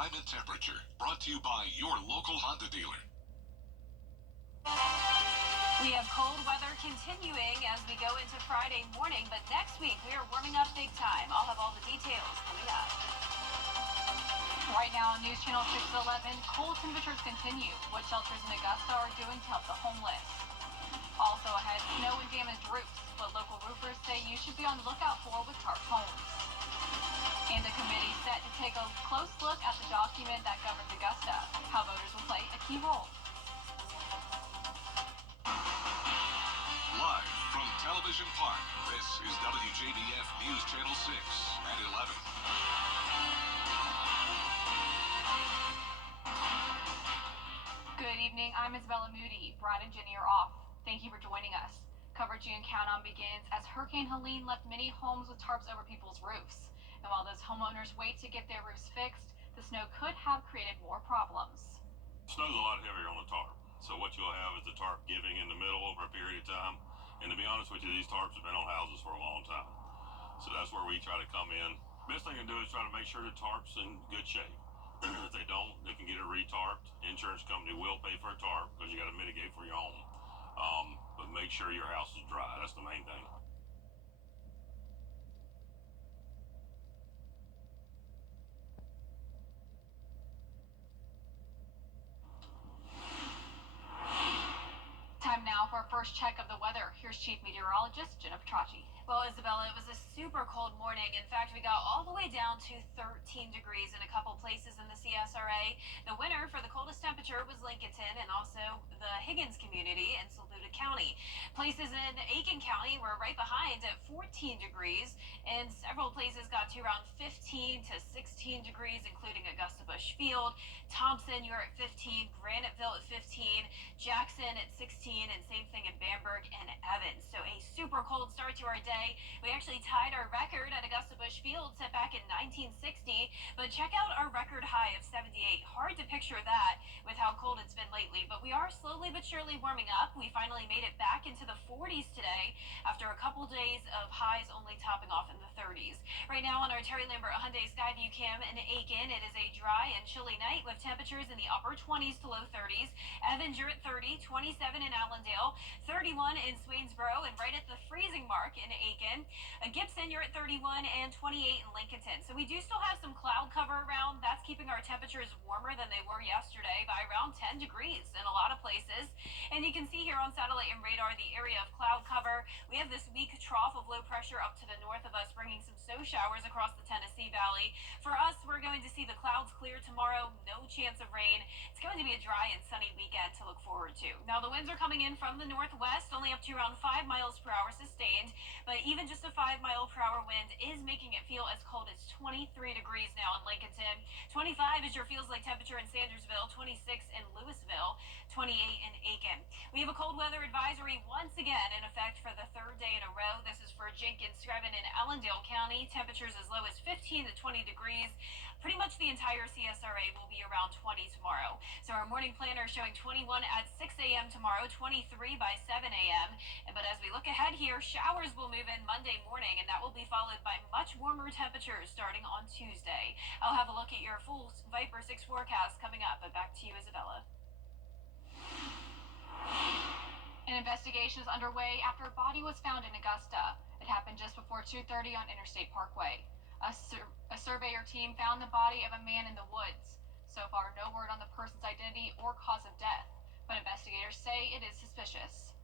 time and temperature. Brought to you by your local Honda dealer. We have cold weather continuing as we go into Friday morning, but next week we are warming up big time. I'll have all the details coming up. Right now on News Channel 611, cold temperatures continue. What shelters in Augusta are doing to help the homeless. Also ahead, snow and damaged roofs, what local roofers say you should be on the lookout for with tarp homes. And a committee set to take a close look at the document that governs Augusta, how voters will play a key role. Live from Television Park, this is WJBF News Channel 6 at 11. Good evening, I'm Isabella Moody. Brad and Jenny are off. Thank you for joining us. Coverage you can count on begins as Hurricane Helene left many homes with tarps over people's roofs. And while those homeowners wait to get their roofs fixed, the snow could have created more problems. Snow's a lot heavier on the tarp. So what you'll have is the tarp giving in the middle over a period of time. And to be honest with you, these tarps have been on houses for a long time. So that's where we try to come in. Best thing to do is try to make sure the tarp's in good shape. If they don't, they can get it re-tarped. Insurance company will pay for a tarp because you got to mitigate for your home. But make sure your house is dry. That's the main thing. Time now for our first check of the weather. Here's Chief Meteorologist Jenna Petracci. Well, Isabella, it was a super cold morning. In fact, we got all the way down to 13 degrees in a couple places in the CSRA. The winner for the coldest temperature was Lincolnton and also the Higgins community in Saluda County. Places in Aiken County were right behind at 14 degrees, and several places got to around 15 to 16 degrees, including Augusta Bush Field. Thompson, you're at 15, Graniteville at 15, Jackson at 16, and same thing in Bamberg and Evans. So a super cold start to our day. We actually tied our record at Augusta Bush Field set back in 1960, but check out our record high of 78. Hard to picture that with how cold it's been lately, but we are slowly but surely warming up. We finally made it back into the 40s today after a couple days of highs only topping off in the 30s. Right now on our Terry Lambert Hyundai Skyview Cam in Aiken, it is a dry and chilly night with temperatures in the upper 20s to low 30s. Evans, you're at 30, 27 in Allendale, 31 in Swainsboro, and right at the freezing mark in Aiken. Gibson, you're at 31 and 28 in Lincolnton. So we do still have some cloud cover around. That's keeping our temperatures warmer than they were yesterday by around 10 degrees in a lot of places. And you can see here on satellite and radar the area of cloud cover. We have this weak trough of low pressure up to the north of us, bringing some snow showers across the Tennessee Valley. For us, we're going to see the clouds clear tomorrow. No chance of rain. It's going to be a dry and sunny weekend to look forward to. Now, the winds are coming in from the northwest, only up to around 5 miles per hour sustained. But even just a 5-mile-per-hour wind is making it feel as cold as 23 degrees now in Lincolnton. 25 is your feels-like temperature in Sandersville, 26 in Louisville, 28 in Aiken. We have a cold weather advisory once again in effect for the third day in a row. This is for Jenkins, Screven, and Allendale County. Temperatures as low as 15 to 20 degrees. Pretty much the entire CSRA will be around 20 tomorrow. So our morning planner is showing 21 at 6 a.m. tomorrow, 23 by 7 a.m. But as we look ahead here, showers will move in Monday morning, and that will be followed by much warmer temperatures starting on Tuesday. I'll have a look at your full Viper 6 forecast coming up, but back to you, Isabella. An investigation is underway after a body was found in Augusta. It happened just before 2:30 on Interstate Parkway. A surveyor team found the body of a man in the woods. So far, no word on the person's identity or cause of death, but investigators say it is suspicious.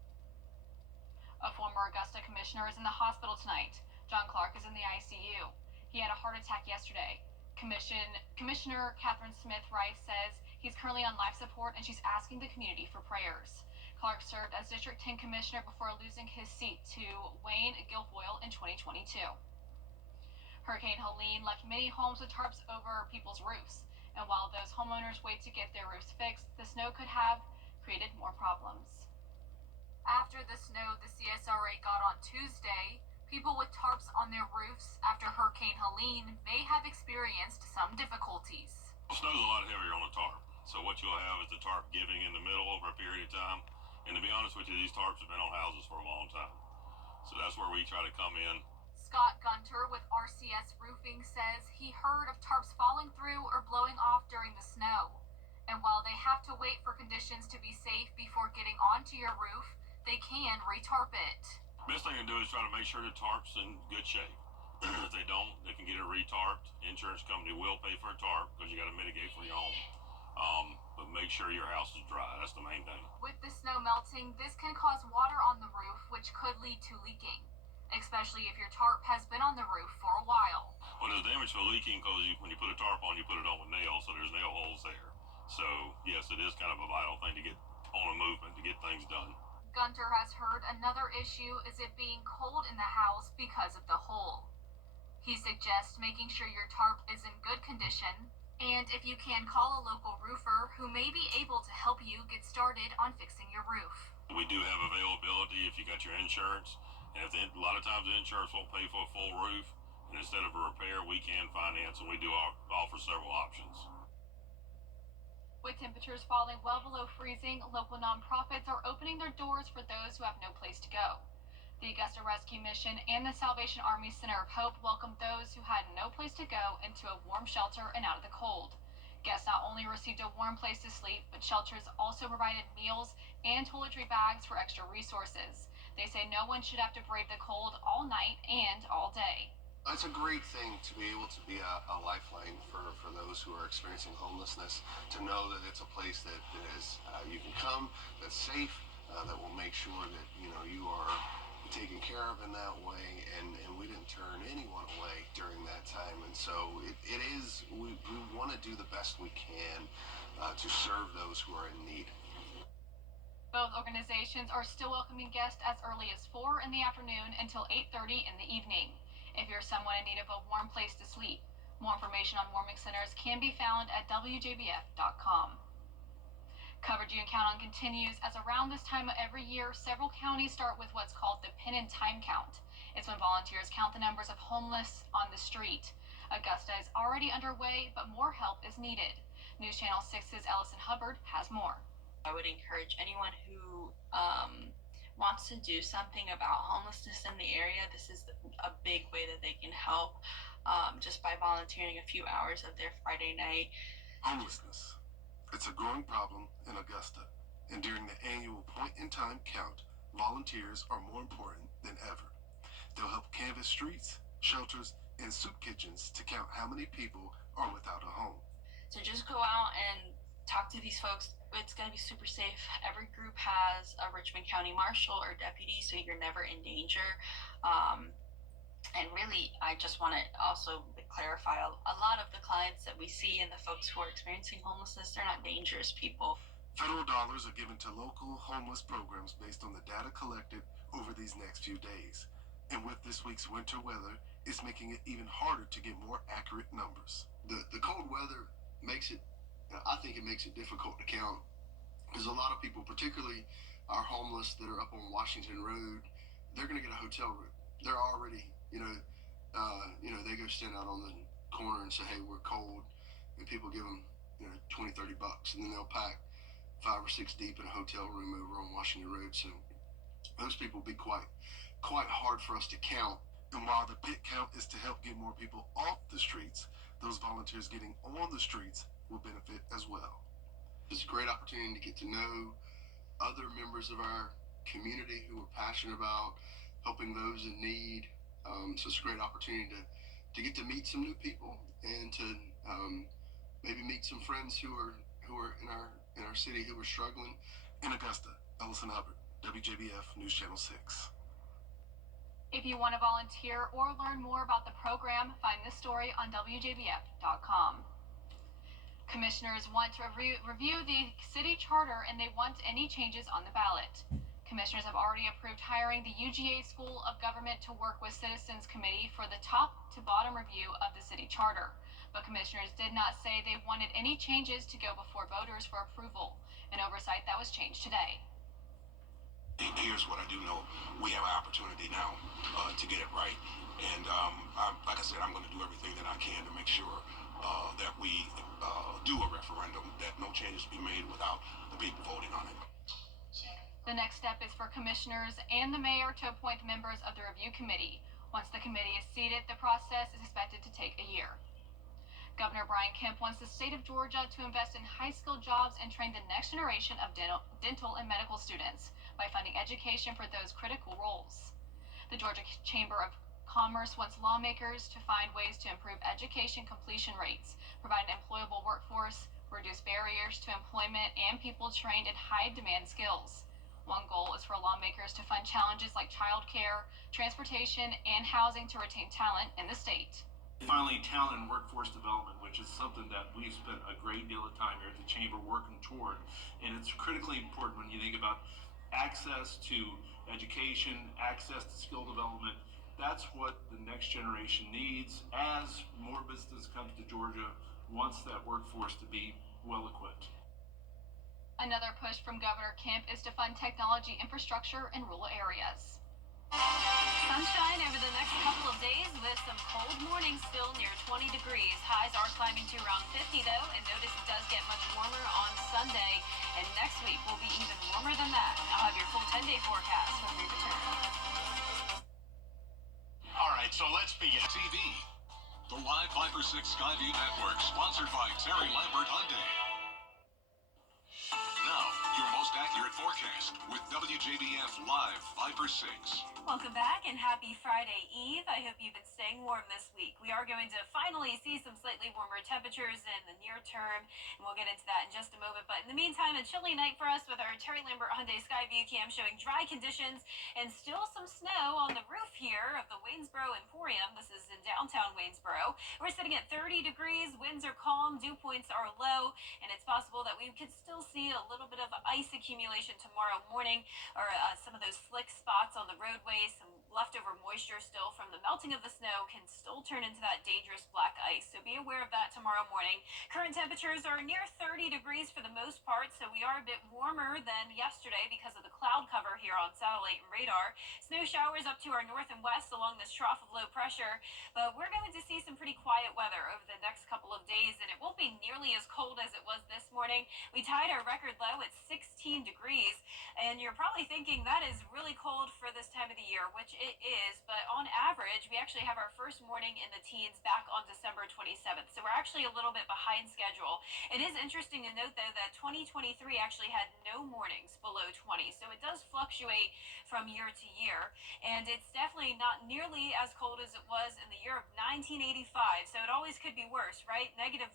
A former Augusta commissioner is in the hospital tonight. John Clark is in the ICU. He had a heart attack yesterday. Commissioner Catherine Smith Rice says he's currently on life support and she's asking the community for prayers. Clark served as District 10 Commissioner before losing his seat to Wayne Guilfoyle in 2022. Hurricane Helene left many homes with tarps over people's roofs. And while those homeowners wait to get their roofs fixed, the snow could have created more problems. After the snow the CSRA got on Tuesday, people with tarps on their roofs after Hurricane Helene may have experienced some difficulties. Snow's a lot heavier on the tarp. So what you'll have is the tarp giving in the middle over a period of time. And to be honest with you, these tarps have been on houses for a long time. So that's where we try to come in. Scott Gunter with RCS Roofing says he heard of tarps falling through or blowing off And while they have to wait for conditions to be safe before getting onto your roof, they can retarp it. Best thing to do is try to make sure the tarp's in good shape. If they don't, they can get it retarped. Insurance company will pay for a tarp because you got to mitigate for your home. But make sure your house is dry. That's the main thing. With the snow melting, this can cause water on the roof, which could lead to leaking, especially if your tarp has been on the roof for a while. Well, there's damage for leaking because when you put a tarp on, you put it on with nails, so there's nail holes there. So, yes, it is kind of a vital thing to get on a movement, to get things done. Gunter has heard another issue is it being cold in the house because of the hole. He suggests making sure your tarp is in good condition, and if you can, call a local roofer who may be able to help you get started on fixing your roof. We do have availability if you got your insurance, and a lot of times the insurance won't pay for a full roof, and instead of a repair, we can finance, and we do offer several options. With temperatures falling well below freezing, local nonprofits are opening their doors for those who have no place to go. The Augusta Rescue Mission and the Salvation Army Center of Hope welcomed those who had no place to go into a warm shelter and out of the cold. Guests not only received a warm place to sleep, but shelters also provided meals and toiletry bags for extra resources. They say no one should have to brave the cold all night and all day. It's a great thing to be able to be a lifeline for those who are experiencing homelessness, to know that it's a place that is you can come, that's safe, that will make sure that you are taken care of in that way, and we didn't turn anyone away during that time. And so we want to do the best we can to serve those who are in need. Both organizations are still welcoming guests as early as 4 in the afternoon until 8:30 in the evening. If you're someone in need of a warm place to sleep, more information on warming centers can be found at WJBF.com. Coverage you can count on continues as around this time of every year, several counties start with what's called the pin and time count. It's when volunteers count the numbers of homeless on the street. Augusta is already underway, but more help is needed. News Channel 6's Ellison Hubbard has more. I would encourage anyone who wants to do something about homelessness in the area. This is a big way that they can help, just by volunteering a few hours of their Friday night. Homelessness. It's a growing problem in Augusta, and during the annual point-in-time count, volunteers are more important than ever. They'll help canvass streets, shelters, and soup kitchens to count how many people are without a home. So just go out and talk to these folks. It's going to be super safe. Every group has a Richmond County Marshal or deputy, so you're never in danger. And really, I just want to also clarify, a lot of the clients that we see and the folks who are experiencing homelessness, they're not dangerous people. Federal dollars are given to local homeless programs based on the data collected over these next few days. And with this week's winter weather, it's making it even harder to get more accurate numbers. The cold weather makes it, I think it makes it difficult to count, because a lot of people, particularly our homeless that are up on Washington Road, they're going to get a hotel room. They're already, they go stand out on the corner and say, hey, we're cold, and people give them, $20, $30, and then they'll pack 5 or 6 deep in a hotel room over on Washington Road. So those people will be quite hard for us to count. And while the pit count is to help get more people off the streets, those volunteers getting on the streets will benefit as well. It's a great opportunity to get to know other members of our community who are passionate about helping those in need. So it's a great opportunity to get to meet some new people and to maybe meet some friends who are in our city who are struggling. In Augusta, Ellison Hubbard, WJBF News Channel 6. If you want to volunteer or learn more about the program, find this story on WJBF.com. Commissioners want to review the city charter, and they want any changes on the ballot. Commissioners have already approved hiring the UGA School of Government to work with Citizens Committee for the top to bottom review of the city charter. But commissioners did not say they wanted any changes to go before voters for approval. An oversight that was changed today. Here's what I do know. We have an opportunity now to get it right. And like I said, I'm going to do everything that I can to make sure that we do a referendum, that no changes be made without the people voting on it. The next step is for commissioners and the mayor to appoint members of the review committee. Once the committee is seated, the process is expected to take a year. Governor Brian Kemp wants the state of Georgia to invest in high-skilled jobs and train the next generation of dental and medical students by funding education for those critical roles. The Georgia Chamber of Commerce wants lawmakers to find ways to improve education completion rates, provide an employable workforce, reduce barriers to employment, and people trained in high-demand skills. One goal is for lawmakers to fund challenges like childcare, transportation, and housing to retain talent in the state. Finally, talent and workforce development, which is something that we've spent a great deal of time here at the Chamber working toward. And it's critically important when you think about access to education, access to skill development. That's what the next generation needs as more business comes to Georgia, wants that workforce to be well equipped. Another push from Governor Kemp is to fund technology infrastructure in rural areas. Sunshine over the next couple of days with some cold mornings still near 20 degrees. Highs are climbing to around 50 though, and notice it does get much warmer on Sunday. And next week will be even warmer than that. I'll have your full 10-day forecast when we return. All right, so let's begin. TV, the live 5/6 Skyview Network, sponsored by Terry Lambert Hyundai. Now, your most accurate forecast with WJBF Live 5/6. Welcome back and happy Friday Eve. I hope you've been staying warm this week. We are going to finally see some slightly warmer temperatures in the near term, and we'll get into that in just a moment. But in the meantime, a chilly night for us with our Terry Lambert Hyundai Skyview cam showing dry conditions and still some snow on the roof here of the Waynesboro Emporium. This is in downtown Waynesboro. We're sitting at 30 degrees, winds are calm, dew points are low, and it's possible that we could still see a little bit of ice accumulation tomorrow morning, or some of those slick spots on the roadway. Some leftover moisture still from the melting of the snow can still turn into that dangerous black ice, so be aware of that tomorrow morning. Current temperatures are near 30 degrees for the most part, so we are a bit warmer than yesterday because of the cloud cover here on satellite and radar. Snow showers up to our north and west along this trough of low pressure, but we're going to see some pretty quiet weather over the next couple of days, and it won't be nearly as cold as it was this morning. We tied our record low at 16 degrees, and you're probably thinking that is really cold for this time of the year, which it is, but on average, we actually have our first morning in the teens back on December 27th, so we're actually a little bit behind schedule. It is interesting to note, though, that 2023 actually had no mornings below 20, so it does fluctuate from year to year, and it's definitely not nearly as cold as it was in the year of 1985, so it always could be worse, right? -1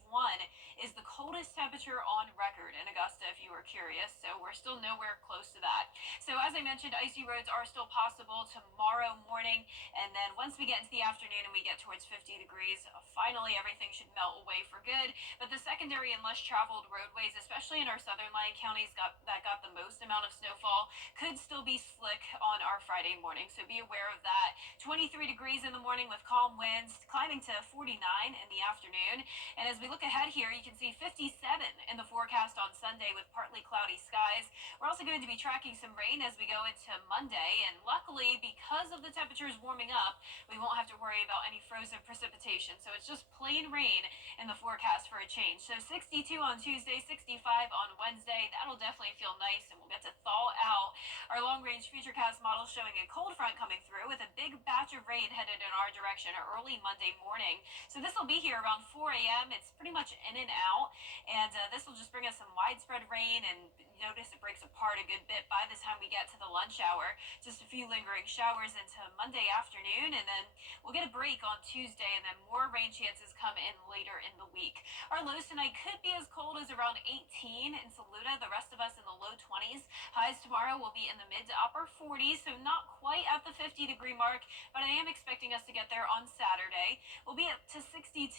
is the coldest temperature on record in Augusta, if you were curious, so we're still nowhere close to that. So as I mentioned, icy roads are still possible tomorrow morning, and then once we get into the afternoon and we get towards 50 degrees, finally everything should melt away for good. But the secondary and less traveled roadways, especially in our southern line counties that got the most amount of snowfall, could still be slick on our Friday morning, so be aware of that. 23 degrees in the morning with calm winds, climbing to 49 in the afternoon. And as we look ahead here, you can see 57 in the forecast on Sunday with partly cloudy skies. We're also going to be tracking some rain as we go into Monday, and luckily, because of the temperatures warming up, we won't have to worry about any frozen precipitation. So it's just plain rain in the forecast for a change. So 62 on Tuesday, 65 on Wednesday. That'll definitely feel nice, and we'll get to thaw out. Our long-range futurecast model showing a cold front coming through with a big batch of rain headed in our direction early Monday morning. So this will be here around 4 a.m. It's pretty much in and out, and this will just bring us some widespread rain, and notice it breaks apart a good bit by the time we get to the lunch hour. Just a few lingering showers into Monday afternoon, and then we'll get a break on Tuesday, and then more rain chances come in later in the week. Our lows tonight could be as cold as around 18 in Saluda, the rest of us in the low 20s. Highs tomorrow will be in the mid to upper 40s, so not quite at the 50-degree mark, but I am expecting us to get there on Saturday. We'll be up to 62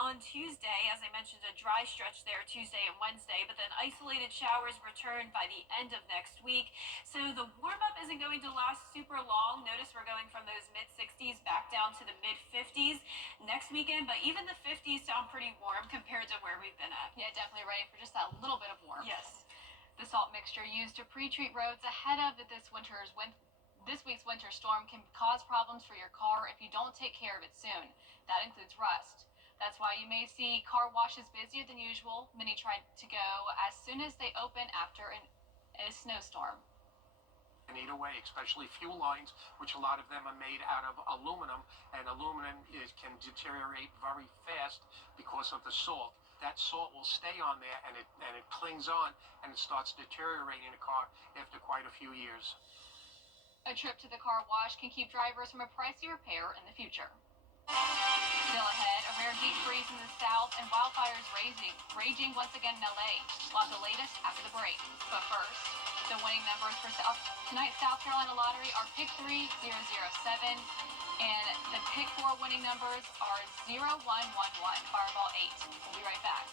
on Tuesday. As I mentioned, a dry stretch there Tuesday and Wednesday, but then isolated showers return by the end of next week. So the warm-up isn't going to last super long. Notice we're going from those mid-60s back down to the mid-50s next weekend, but even the 50s sound pretty warm compared to where we've been at. Yeah, definitely ready for just that little bit of warmth. Yes. The salt mixture used to pre-treat roads ahead of this week's winter storm can cause problems for your car if you don't take care of it soon. That includes rust. That's why you may see car washes busier than usual. Many try to go as soon as they open after a snowstorm. and eat away, especially fuel lines, which a lot of them are made out of aluminum, and aluminum can deteriorate very fast because of the salt. That salt will stay on there, and it clings on, and it starts deteriorating the car after quite a few years. A trip to the car wash can keep drivers from a pricey repair in the future. Still ahead, a rare deep freeze in the south and wildfires raging once again in LA. We'll have the latest after the break. But first, the winning numbers for tonight's South Carolina lottery are pick 3007, and the pick 4 winning numbers are 0111, Fireball 8. We'll be right back.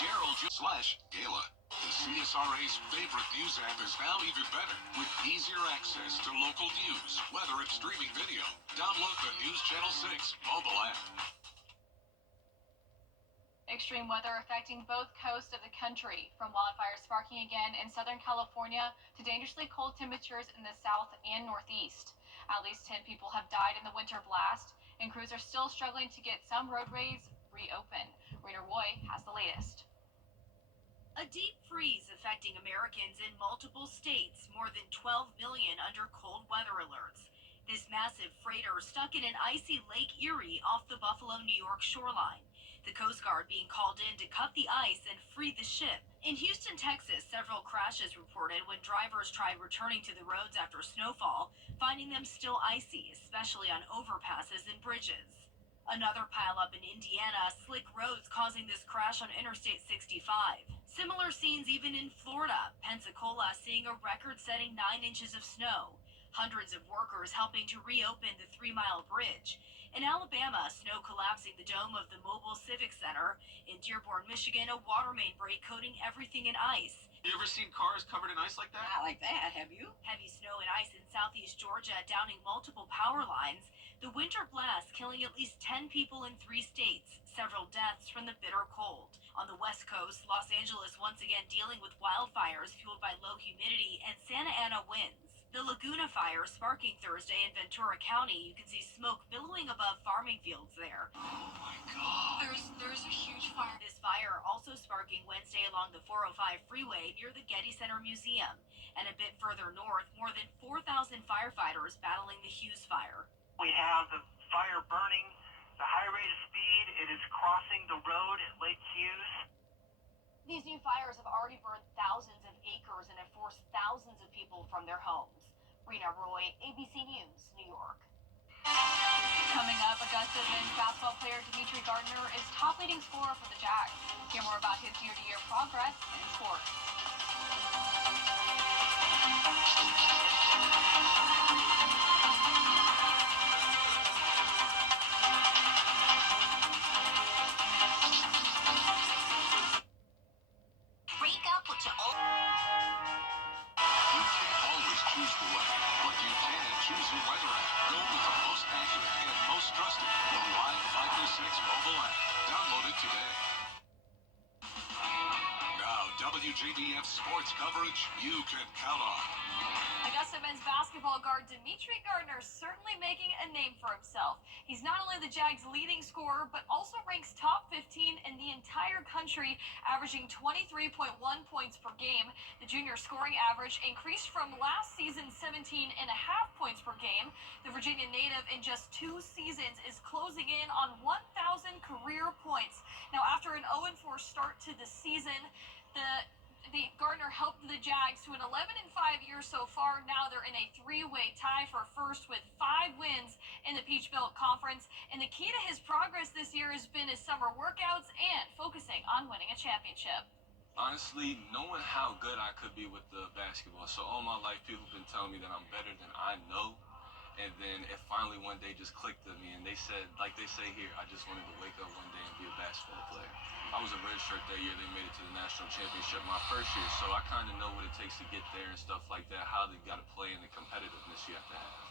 Gerald/Gala. The CSRA's favorite news app is now even better with easier access to local news, weather, and streaming video. Download the News Channel 6 mobile app. Extreme weather affecting both coasts of the country, from wildfires sparking again in Southern California to dangerously cold temperatures in the south and northeast. At least 10 people have died in the winter blast, and crews are still struggling to get some roadways reopened. Rena Roy has the latest. A deep freeze affecting Americans in multiple states, more than 12 million under cold weather alerts. This massive freighter stuck in an icy Lake Erie off the Buffalo, New York shoreline. The Coast Guard being called in to cut the ice and free the ship. In Houston, Texas, several crashes reported when drivers tried returning to the roads after snowfall, finding them still icy, especially on overpasses and bridges. Another pileup in Indiana, slick roads causing this crash on Interstate 65. Similar scenes even in Florida, Pensacola seeing a record-setting 9 inches of snow. Hundreds of workers helping to reopen the 3-mile bridge. In Alabama, snow collapsing the dome of the Mobile Civic Center. In Dearborn, Michigan, a water main break coating everything in ice. You ever seen cars covered in ice like that? Not like that, have you? Heavy snow and ice in southeast Georgia, downing multiple power lines. The winter blast killing at least 10 people in 3 states. Several deaths from the bitter cold. On the West Coast, Los Angeles once again dealing with wildfires fueled by low humidity and Santa Ana winds. The Laguna fire sparking Thursday in Ventura County. You can see smoke billowing above farming fields there. Oh my God. There's a huge fire. This fire also sparking Wednesday along the 405 freeway near the Getty Center Museum. And a bit further north, more than 4,000 firefighters battling the Hughes fire. We have the fire burning, the high rate of speed. It is crossing the road at Lake Hughes. These new fires have already burned thousands of acres and have forced thousands of people from their homes. Rena Roy, ABC News, New York. Coming up, Augusta men's basketball player Dimitri Gardner is top leading scorer for the Jags. Hear more about his year-to-year progress in sports. Break up with your old... You can't always choose the weather, but you can choose your weather app. Go with the most accurate and most trusted, the Live 536 mobile app. Download it today. Now, WJBF sports coverage you can count on. Augusta men's basketball guard Dimitri Gardner certainly making a name for himself. He's not only the Jags' leading scorer, but also ranks top 15 in the entire country, averaging 23.1 points per game. The junior scoring average increased from last season's 17.5 points per game. The Virginia native in just 2 seasons is closing in on 1,000 career points. Now, after an 0-4 start to the season, the Gardner helped the Jags to an 11-5 year so far. Now they're in a 3-way tie for first with 5 wins in the Peach Belt Conference. And the key to his progress this year has been his summer workouts and focusing on winning a championship. Honestly, knowing how good I could be with the basketball. So all my life, people have been telling me that I'm better than I know. And then it finally one day just clicked to me. And they said, like they say here, I just wanted to wake up one day and be a basketball player. I was a red shirt that year. They made it to the national championship my first year. So I kind of know what it takes to get there and stuff like that, how they got to play and the competitiveness you have to have.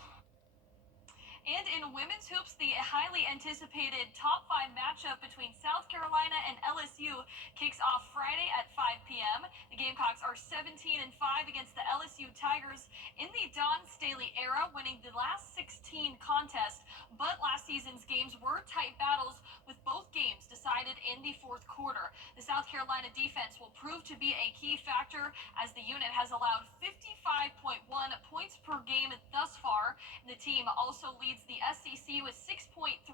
And in women's hoops, the highly anticipated top 5 matchup between South Carolina and LSU kicks off Friday at 5 p.m. The Gamecocks are 17-5 against the LSU Tigers in the Dawn Staley era, winning the last 16 contests. But last season's games were tight battles, with both games decided in the fourth quarter. The South Carolina defense will prove to be a key factor as the unit has allowed 55.1 points per game thus far. The team also leads the SEC with 6.33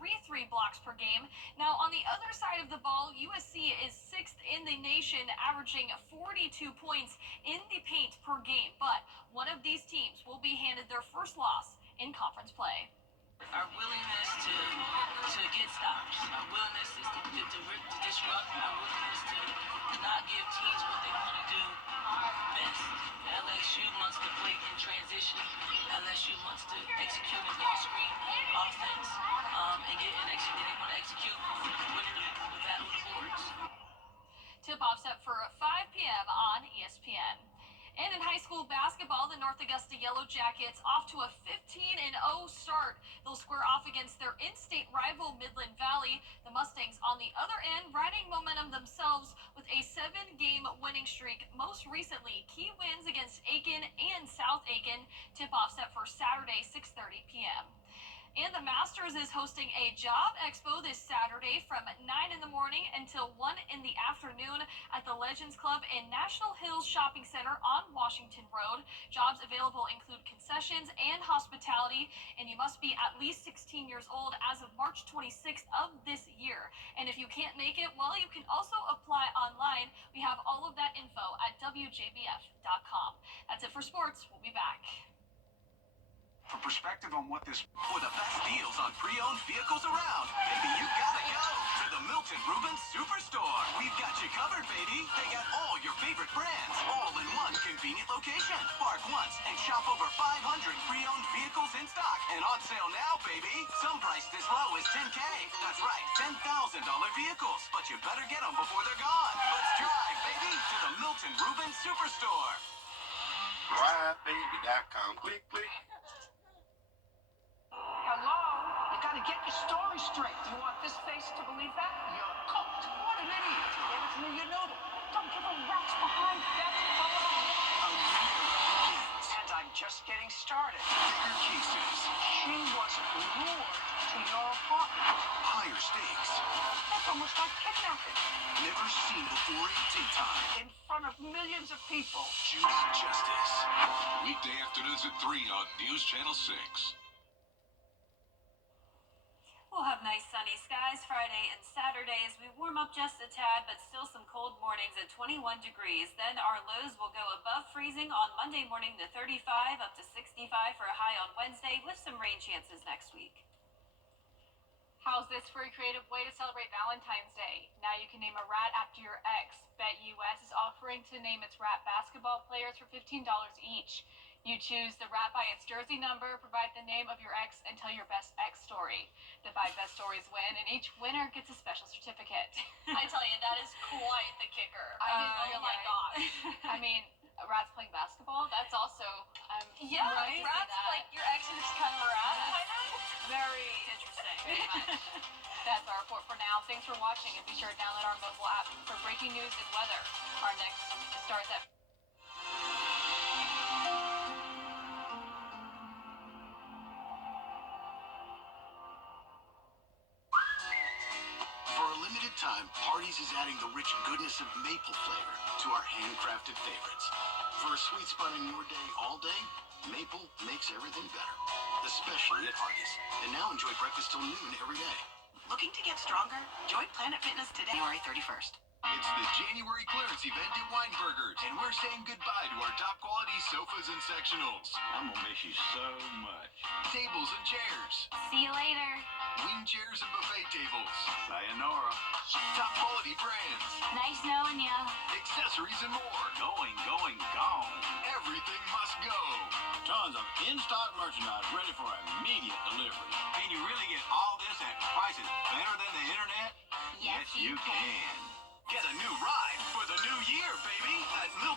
blocks per game. Now, on the other side of the ball, USC is 6th in the nation, averaging 42 points in the paint per game. But one of these teams will be handed their first loss in conference play. Our willingness to get stops, our willingness is to disrupt, our willingness to not give teams what they want to do best. LSU wants to play in transition. LSU wants to execute a ball screen offense, and they want to execute with the battle of the boards. Tip-off set for 5 p.m. on ESPN. And in high school basketball, the North Augusta Yellow Jackets off to a 15-0 start. They'll square off against their in-state rival Midland Valley. The Mustangs, on the other end, riding momentum themselves with a 7-game winning streak. Most recently, key wins against Aiken and South Aiken. Tip-off set for Saturday, 6:30 p.m. And the Masters is hosting a job expo this Saturday from 9 in the morning until 1 in the afternoon at the Legends Club in National Hills Shopping Center on Washington Road. Jobs available include concessions and hospitality, and you must be at least 16 years old as of March 26th of this year. And if you can't make it, well, you can also apply online. We have all of that info at WJBF.com. That's it for sports. We'll be back. For perspective on what this... For the best deals on pre-owned vehicles around, baby, you gotta go to the Milton Rubens Superstore. We've got you covered, baby. They got all your favorite brands, all in one convenient location. Park once and shop over 500 pre-owned vehicles in stock and on sale now, baby. Some priced as low as $10K. That's right, $10,000 vehicles. But you better get them before they're gone. Let's drive, baby, to the Milton Rubens Superstore. DriveBaby.com. Click, click. Hello? You gotta get your story straight. You want this face to believe that? You're cooked. What an idiot. Give it to me, your noodle. Don't give a rat's behind. That's and I'm just getting started. Bigger cases. She was lured to your apartment. Higher stakes. That's almost like kidnapping. Never seen before in daytime. In front of millions of people. Juicy justice. Weekday afternoons at 3 on News Channel 6. We'll have nice sunny skies Friday and Saturday as we warm up just a tad, but still some cold mornings at 21 degrees. Then our lows will go above freezing on Monday morning to 35, up to 65 for a high on Wednesday, with some rain chances next week. How's this for a creative way to celebrate Valentine's Day? Now you can name a rat after your ex. BetUS is offering to name its rat basketball players for $15 each. You choose the rat by its jersey number, provide the name of your ex, and tell your best ex story. The 5 best stories win, and each winner gets a special certificate. I tell you, that is quite the kicker. Oh my gosh. I mean, rats playing basketball, that's also, Yeah, right? rats, like your ex is kind of a rat, kind of. Very interesting. That's our report for now. Thanks for watching, and be sure to download our mobile app for breaking news and weather. Our next starts at time, Hardee's is adding the rich goodness of maple flavor to our handcrafted favorites. For a sweet spot in your day all day, maple makes everything better, especially at Hardee's. And now enjoy breakfast till noon every day. Looking to get stronger? Join Planet Fitness today, January 31st. It's the January clearance event at Weinberger's, and we're saying goodbye to our top quality sofas and sectionals. I'm gonna miss you so much. Tables and chairs. See you later. Wing chairs and buffet tables. Sayonara. Top quality brands. Nice knowing ya. Accessories and more. Gone. Everything must go. Tons of in-stock merchandise ready for immediate delivery. Can you really get all this at prices better than the internet? Yes, you can. Get a new ride for the new year, baby, at Milton.